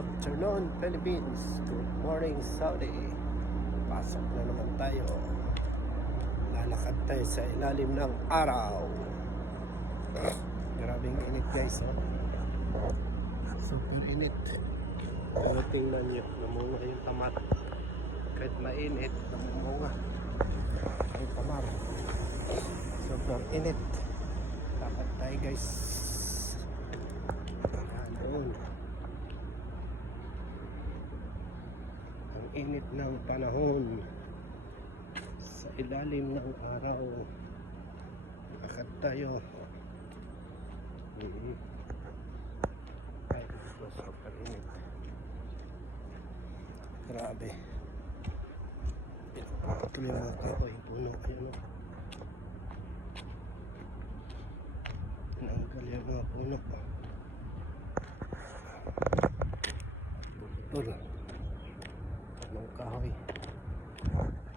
afternoon, Philippines. Good morning, Saudi. Pasok na naman tayo. Lalakad tayo sa ilalim ng araw. Grabing init, guys. Super init. Kung tingnan nyo, namunga yung tamar. Kahit mainit, namunga yung tamar. Super init. Lakad tayo, guys. Doon. Ang init ng panahon sa ilalim ng araw. Lakad tayo. Ay, super init. Grabe. Pinapakatuloy mga kahoy. Puno kayo. Tinanggal yung mga puno. Butol. Anong kahoy.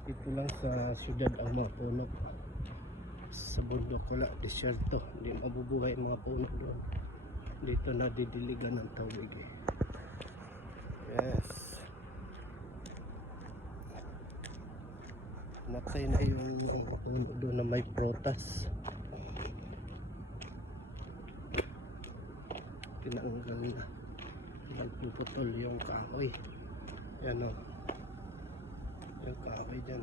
Dito lang sa syudad ang mga puno. Sa bundok wala, disyerto. Hindi mabubuhay mga puno doon. Dito nadidiligan ng tawig eh. Yes. Natay na yung puno doon na may protas. Tinanggal na. Nagpuputol yung kahoy. Yan o. Yung kahoy dyan.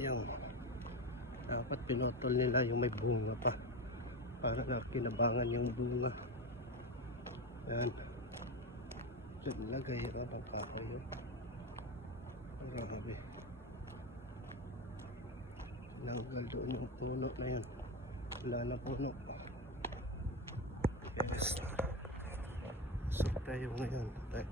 Yung dapat pinutol nila yung may bunga pa para na kinabangan yung bunga. Yan. Diyan nilagay yung abang kahoy. Grabe. Nanggal doon yung puno na yun. Wala na puno. Yes. So tayo ngayon. Tayo